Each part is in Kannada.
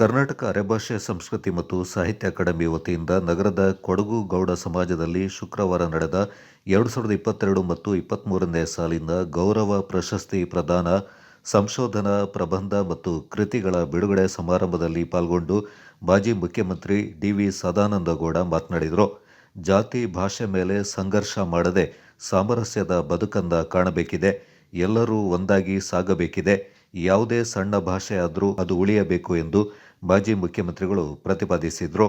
ಕರ್ನಾಟಕ ಅರೆಭಾಷೆ, ಸಂಸ್ಕೃತಿ ಮತ್ತು ಸಾಹಿತ್ಯ ಅಕಾಡೆಮಿ ವತಿಯಿಂದ ನಗರದ ಕೊಡಗು ಗೌಡ ಸಮಾಜದಲ್ಲಿ ಶುಕ್ರವಾರ ನಡೆದ ಎರಡು ಸಾವಿರದ ಇಪ್ಪತ್ತೆರಡು ಮತ್ತು ಇಪ್ಪತ್ತ್ಮೂರನೇ ಸಾಲಿನ ಗೌರವ ಪ್ರಶಸ್ತಿ ಪ್ರದಾನ, ಸಂಶೋಧನಾ ಪ್ರಬಂಧ ಮತ್ತು ಕೃತಿಗಳ ಬಿಡುಗಡೆ ಸಮಾರಂಭದಲ್ಲಿ ಪಾಲ್ಗೊಂಡು ಮಾಜಿ ಮುಖ್ಯಮಂತ್ರಿ ಡಿ ವಿ ಸದಾನಂದಗೌಡ ಮಾತನಾಡಿದರು. ಜಾತಿ, ಭಾಷೆ ಮೇಲೆ ಸಂಘರ್ಷ ಮಾಡದೆ ಸಾಮರಸ್ಯದ ಬದುಕಂದ ಕಾಣಬೇಕಿದೆ. ಎಲ್ಲರೂ ಒಂದಾಗಿ ಸಾಗಬೇಕಿದೆ. ಯಾವುದೇ ಸಣ್ಣ ಭಾಷೆ ಆದರೂ ಅದು ಉಳಿಯಬೇಕು ಎಂದು ಮಾಜಿ ಮುಖ್ಯಮಂತ್ರಿಗಳು ಪ್ರತಿಪಾದಿಸಿದರು.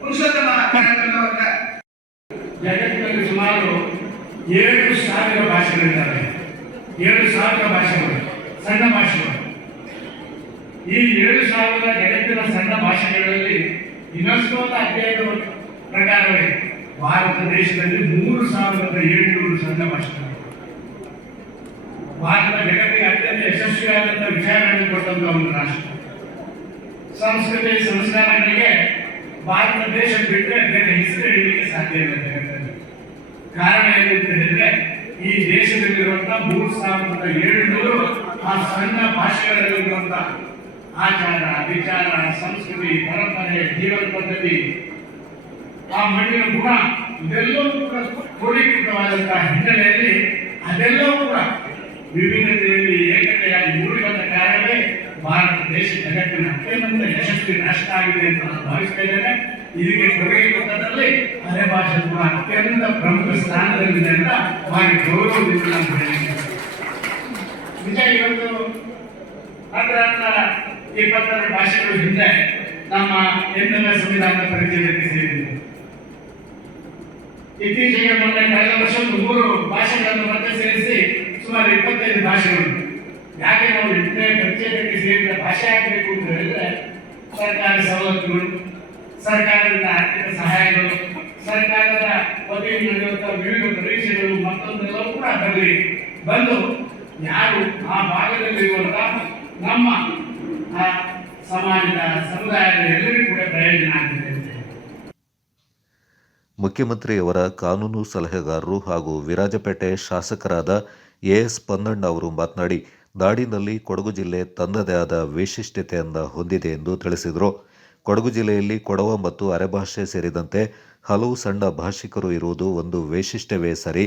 ಪುರುಷೋತ್ತಮ ಸುಮಾರು ಏಳು ಸಾವಿರ ಭಾಷೆಗಳಿದ್ದಾವೆ. ಏಳು ಸಾವಿರ ಭಾಷೆಗಳು, ಸಣ್ಣ ಭಾಷೆಗಳು. ಈ ಏಳು ಸಾವಿರ ಜಗತ್ತಿನ ಸಣ್ಣ ಭಾಷೆಗಳಲ್ಲಿ ಯುನೆಸ್ಕೋದ ಅಧ್ಯಯನ ಪ್ರಕಾರವೇ ಭಾರತ ದೇಶದಲ್ಲಿ ಮೂರು ಸಾವಿರದ ಏಳುನೂರು ಸಣ್ಣ ಭಾಷೆಗಳು. ಭಾರತ ಜಗತ್ತಿಗೆ ಅತ್ಯಂತ ಯಶಸ್ವಿಯಾದಂಥ ವಿಚಾರಗಳನ್ನು ಕೊಟ್ಟಂತ ಒಂದು ರಾಷ್ಟ್ರ. ಸಂಸ್ಕೃತಿ, ಸಂಸ್ಕಾರಗಳಿಗೆ ಭಾರತ ದೇಶ ಬಿಟ್ಟರೆ ಬೇರೆ ಹೆಸರು ಹೇಳಲಿಕ್ಕೆ ಸಾಧ್ಯ ಇಲ್ಲ ಕಾರಣ ಏನಂತ ಹೇಳಿದ್ರೆ, ಈ ದೇಶದಲ್ಲಿರುವಂತಹ ಮೂರು ಸಾವಿರದ ಏಳುನೂರು ಆ ಸಣ್ಣ ಭಾಷೆಗಳಲ್ಲಿರುವಂತ ಆಚಾರ ವಿಚಾರ ಸಂಸ್ಕೃತಿ, ಪರಂಪರೆ, ಜೀವನ ಪದ್ಧತಿ, ಆ ಮಣ್ಣಿನ ಗುಣ, ಇದೆಲ್ಲವೂ ಕೂಡ ಕ್ರೋಢೀಕೃತವಾದಂತಹ ಹಿನ್ನೆಲೆಯಲ್ಲಿ ಅದೆಲ್ಲವೂ ಕೂಡ ವಿಭಿನ್ನತೆಯಲ್ಲಿ ಏಕತೆಯಾಗಿ ಮೂಡಿ ಬಂದ ಕಾರಣವೇ ಭಾರತ ದೇಶ ಜಗತ್ತಿನ ಅತ್ಯಂತ ಯಶಸ್ವಿ ರಾಷ್ಟ್ರ ಆಗಿದೆ ಅಂತ ನಾನು ಭಾವಿಸ್ತಾ ಇದ್ದೇನೆ. ಇದಕ್ಕೆ ಕೊಡುಗೆ ಕೊಟ್ಟದ್ರಲ್ಲಿ ಅರೆ ಭಾಷೆ ಅತ್ಯಂತ ಪ್ರಮುಖ ಸ್ಥಾನದಲ್ಲಿದೆ ಅಂತ ಭಾರಿ ಗೌರವದಿಂದ ನಾನು ಹೇಳಿದ್ದೇನೆ ನಿಜ ಇವತ್ತು ಅದರ ಇಪ್ಪತ್ತೆರಡು ಭಾಷೆಗಳು ಹಿಂದೆ ನಮ್ಮ ಎಂಟನೇ ಸಂವಿಧಾನದ ಪರಿಚಯಕ್ಕೆ ಸೇರಿದೆ ಇತ್ತೀಚೆಗೆ ಮೊನ್ನೆ ಕಳೆದ ವರ್ಷ ಒಂದು ಮೂರು ಭಾಷೆಗಳನ್ನು ಮತ್ತೆ ಸೇರಿಸಿ ಸುಮಾರು ಇಪ್ಪತ್ತೈದು ಭಾಷೆಗಳು. ಯಾಕೆ ನಾವು ಎಂಟನೇ ಪರಿಚಯಕ್ಕೆ ಸೇರಿದ ಭಾಷೆ ಆಗಬೇಕು ಅಂತ ಹೇಳಿದ್ರೆ ಸರ್ಕಾರಿ ಸವಲತ್ತುಗಳು ಸರ್ಕಾರದಿಂದ ಆರ್ಥಿಕ ಸಹಾಯಗಳು, ಸರ್ಕಾರದ ವತಿಯಿಂದ ನಡೆಯುವಂತಹ ವಿವಿಧ ಪರೀಕ್ಷೆಗಳು ಮತ್ತೊಂದೆಲ್ಲವೂ ಕೂಡ ಬರಲಿ ಬಂದು ಯಾರು ಆ ಭಾಗದಲ್ಲಿರುವಂತಹ ನಮ್ಮ ಸಮಾಜದ, ಸಮುದಾಯದ ಎಲ್ಲರಿಗೂ ಕೂಡ ಪ್ರಯೋಜನ ಆಗಿದೆ ಮುಖ್ಯಮಂತ್ರಿಯವರ ಕಾನೂನು ಸಲಹೆಗಾರರು ಹಾಗೂ ವಿರಾಜಪೇಟೆ ಶಾಸಕರಾದ ಎಎಸ್ ಪನ್ನಣ್ಣ ಅವರು ಮಾತನಾಡಿ, ನಾಡಿನಲ್ಲಿ ಕೊಡಗು ಜಿಲ್ಲೆ ತನ್ನದೇ ಆದ ವೈಶಿಷ್ಟ್ಯತೆಯನ್ನು ಹೊಂದಿದೆ ಎಂದು ತಿಳಿಸಿದರು. ಕೊಡಗು ಜಿಲ್ಲೆಯಲ್ಲಿ ಕೊಡವ ಮತ್ತು ಅರೆಭಾಷೆ ಸೇರಿದಂತೆ ಹಲವು ಸಣ್ಣ ಭಾಷಿಕರು ಇರುವುದು ಒಂದು ವೈಶಿಷ್ಟ್ಯವೇ ಸರಿ.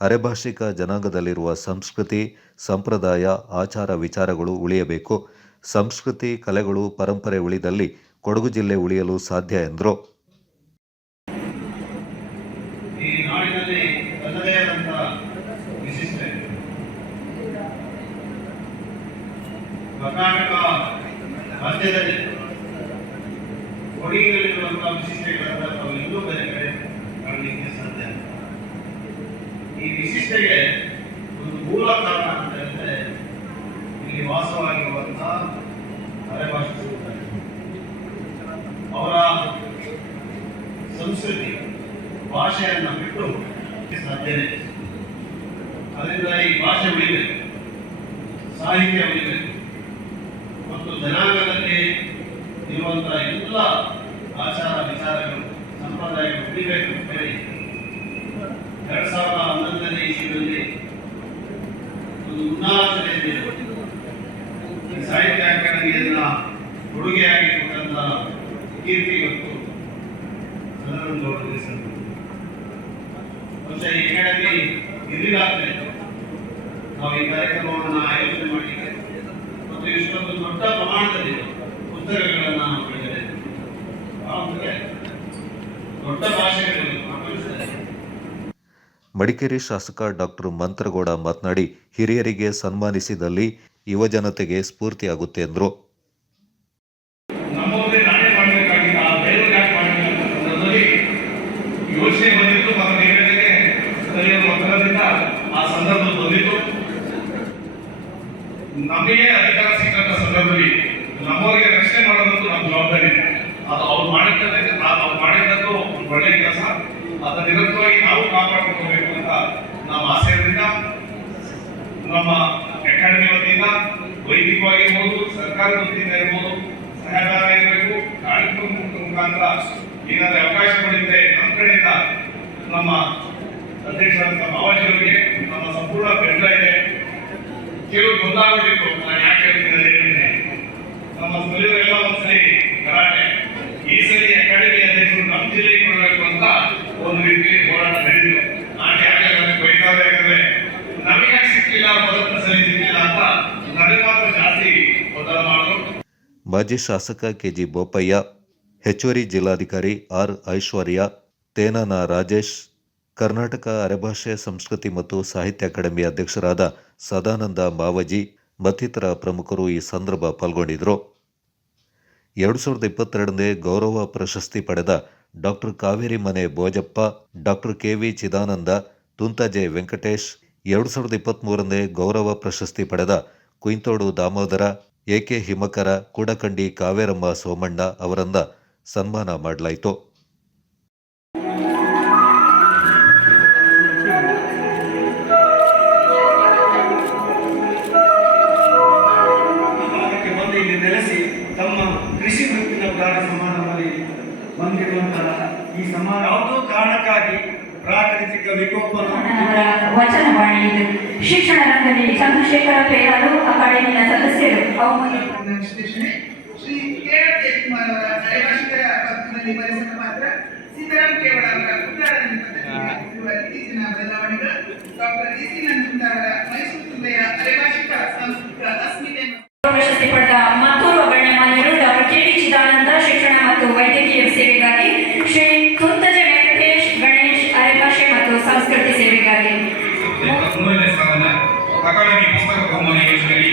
ಅರೆಭಾಷಿಕ ಜನಾಂಗದಲ್ಲಿರುವ ಸಂಸ್ಕೃತಿ, ಸಂಪ್ರದಾಯ, ಆಚಾರ ವಿಚಾರಗಳು ಉಳಿಯಬೇಕು. ಸಂಸ್ಕೃತಿ, ಕಲೆಗಳು ಪರಂಪರೆ ಉಳಿದಲ್ಲಿ ಕೊಡಗು ಜಿಲ್ಲೆ ಉಳಿಯಲು ಸಾಧ್ಯ ಎಂದರು. ಈ ನಾಡಿನಲ್ಲಿ ತನ್ನದೇ ಆದಂಥ ವಿಶಿಷ್ಟ ಇದೆ. ಕರ್ನಾಟಕ ರಾಜ್ಯದಲ್ಲಿ ಕೊಡಗಿನಲ್ಲಿರುವಂಥ ವಿಶಿಷ್ಟತೆಗಳನ್ನು ನಾವು ಇನ್ನೂ ಬೇರೆ ಕಡೆ ಕಾಣಲಿಕ್ಕೆ ಸಾಧ್ಯ ಈ ವಿಶಿಷ್ಟೆಗೆ ಒಂದು ಮೂಲ ಕಾರಣ ಅಂತ ಹೇಳಿದ್ರೆ, ಇಲ್ಲಿ ವಾಸವಾಗಿರುವಂತಹ ಅರೆಭಾಷೆ. ಅವರ ಸಂಸ್ಕೃತಿ, ಭಾಷೆಯನ್ನು ಬಿಟ್ಟು ಸಾಧ್ಯನೇ. ಅದರಿಂದ ಈ ಭಾಷೆ ಉಳಿಬೇಕು, ಸಾಹಿತ್ಯ ಉಳಿಬೇಕು, ಮತ್ತು ಜನಾಂಗದಲ್ಲಿ ಇರುವಂತಹ ಎಲ್ಲ ಅಂತ ಹೇಳಿ ಎರಡ್ ಸಾವಿರದ ಹನ್ನೊಂದನೇ ಇಸ್ವಿಯಲ್ಲಿ ಒಂದು ಉನ್ನಾಸನೆಯಲ್ಲಿ ಈ ಸಾಹಿತ್ಯ ಅಕಾಡೆಮಿಯನ್ನ ಕೊಡುಗೆಯಾಗಿ ಕೊಟ್ಟಂತ ಕೀರ್ತಿ ಇವತ್ತು ಸದಾನಂದಗೌಡರಿಗೆ ಸಲ್ಲುತ್ತದೆ. ಬಹುಶಃ ಈ ಅಕಾಡೆಮಿ ಇರಲಿಲ್ಲಾದ್ರೆ ನಾವು ಈ ಕಾರ್ಯಕ್ರಮವನ್ನು ಆಯೋಜನೆ ಮಾಡಲಿಕ್ಕೆ ಮತ್ತು ಇಷ್ಟೊಂದು ದೊಡ್ಡ ಪ್ರಮಾಣದಲ್ಲಿ ಪುಸ್ತಕಗಳನ್ನು ನಾವು ಬಿಡುಗಡೆ ಆಮೇಲೆ ದೊಡ್ಡ ಭಾಷೆಗಳಲ್ಲಿ ಪ್ರಪಂಚದಲ್ಲಿ ಮಡಿಕೇರಿ ಶಾಸಕ ಡಾಕ್ಟರ್ ಮಂತ್ರಗೌಡ ಮಾತನಾಡಿ, ಹಿರಿಯರಿಗೆ ಸನ್ಮಾನಿಸಿದಲ್ಲಿ ಯುವಜನತೆಗೆ ಸ್ಫೂರ್ತಿಯಾಗುತ್ತೆ ಎಂದರು. ನಮಗೆ ಅಧಿಕಾರ ಸಿಕ್ಕಂತ ಸಂದರ್ಭದಲ್ಲಿ ನಮ್ಮವರಿಗೆ ರಕ್ಷಣೆ ಮಾಡೋದಂತೂ ನಮ್ಮ ಜವಾಬ್ದಾರಿ. ಅದು ಅವ್ರು ಅವ್ರು ಒಂದು ಒಳ್ಳೆಯ ಕೆಲಸ. ಅದನ್ನ ನಿರಂತರವಾಗಿ ನಾವು ಕಾಪಾಡಿಕೊಳ್ಬೇಕು ಅಂತ ನಮ್ಮ ಆಸೆಯಿಂದ ನಮ್ಮ ಅಕಾಡೆಮಿ ವತಿಯಿಂದ ವೈದಿಕವಾಗಿ ಸರ್ಕಾರದ ವತಿಯಿಂದ ಇರ್ಬೋದು, ಸಹಕಾರ ಇರಬೇಕು ಕಾರ್ಯಕ್ರಮ ಮುಖಾಂತರ ಏನಾದರೂ ಅವಕಾಶಗಳಿದ್ರೆ ನಮ್ಮ ಕಡೆಯಿಂದ ನಮ್ಮ ಅಧ್ಯಕ್ಷರಾದಂಥ ಮಾವಾಜಿಯವರಿಗೆ ನಮ್ಮ ಸಂಪೂರ್ಣ ಬೆಂಬಲ ಇದೆ. ಕೆಲವು ಬದಲಾಗಬೇಕು ಮಾಜಿ ಶಾಸಕ ಕೆಜಿ ಬೋಪಯ್ಯ, ಹೆಚ್ಚುವರಿ ಜಿಲ್ಲಾಧಿಕಾರಿ ಆರ್ ಐಶ್ವರ್ಯ, ತೇನಾನ ರಾಜೇಶ್, ಕರ್ನಾಟಕ ಅರೆಭಾಷೆ, ಸಂಸ್ಕೃತಿ ಮತ್ತು ಸಾಹಿತ್ಯ ಅಕಾಡೆಮಿ ಅಧ್ಯಕ್ಷರಾದ ಸದಾನಂದ ಮಾವಜಿ ಮತ್ತಿತರ ಪ್ರಮುಖರು ಈ ಸಂದರ್ಭ ಪಾಲ್ಗೊಂಡಿದ್ದರು. ಎರಡು ಸಾವಿರದ ಇಪ್ಪತ್ತೆರಡನೇ ಗೌರವ ಪ್ರಶಸ್ತಿ ಪಡೆದ doctor Kaveri Mane Bojappa doctor K V Chidananda Tunthaje Venkatesh, ಎರಡು ಸಾವಿರದ ಇಪ್ಪತ್ತ್ಮೂರನೇ ಗೌರವ ಪ್ರಶಸ್ತಿ ಪಡೆದ ಕುಯಿಂತೋಡು ದಾಮೋದರ ಎಕೆ ಹಿಮಕರ ಕೂಡಕಂಡಿ ಕಾವೇರಮ್ಮ ಸೋಮಣ್ಣ ಅವರನ್ನ ಸನ್ಮಾನ ಮಾಡಲಾಯಿತು? ನೆಲೆಸಿ ತಮ್ಮ ಕೃಷಿ ವೃತ್ತಿನ ಪ್ರಾರಂಭ ಸಮಾರಂಭದಲ್ಲಿ ಬಂದಿರುವಂತಹ ಈ ಸಮಾನ ಯಾವುದೋ ಕಾರಣಕ್ಕಾಗಿ ಪ್ರಾಕೃತಿಕ ವಿಕೋಪನ ಶಿಕ್ಷಣ ರಂಗದಲ್ಲಿ ಚಂದ್ರಶೇಖರ ಪೇರಾರು ಅಕಾಡೆಮಿಯ ಸದಸ್ಯರು. ವಿಶ್ಲೇಷಣೆ ಶ್ರೀ ಅರೆಭಾಷಿಕರ ಪಕ್ಕದಲ್ಲಿ ಪರಿಸರ ಪಾತ್ರ ಸೀತಾರಾಮ್ ಕೇವಳ ಅವರ ಉದ್ದಾರ ನೆನಪಲ್ಲಿರುವ ಇತ್ತೀಚಿನ ಬದಲಾವಣೆಗಳು. ಡಾಕ್ಟರ್ ಡಿ ಸಿ ನಂಜುಂಡ ಅವರ ಮೈಸೂರು ಜಿಲ್ಲೆಯ ಅರೆಭಾಷಿಕ ಸಾಂಸ್ಕೃತಿಕ ಅಸ್ಮಿತೆ ಮತ್ತು ಪ್ರಶಸ್ತಿ ಪಡೆದ ಮತ್ತೋರ್ವ ಗಣ್ಯಮಾನ್ಯರು ಡಾಕ್ಟರ್ ಕೆ ವಿ ಚಿದಾನಂದ ಶಿಕ್ಷಣ ಮತ್ತು ವೈದ್ಯಕೀಯ ಸೇವೆಗಾಗಿ ಶ್ರೀ ಅಕಾಡೆಮಿ ಪುಸ್ತಕ ಬಹುಮಾನ ಯೋಜನೆಯಲ್ಲಿ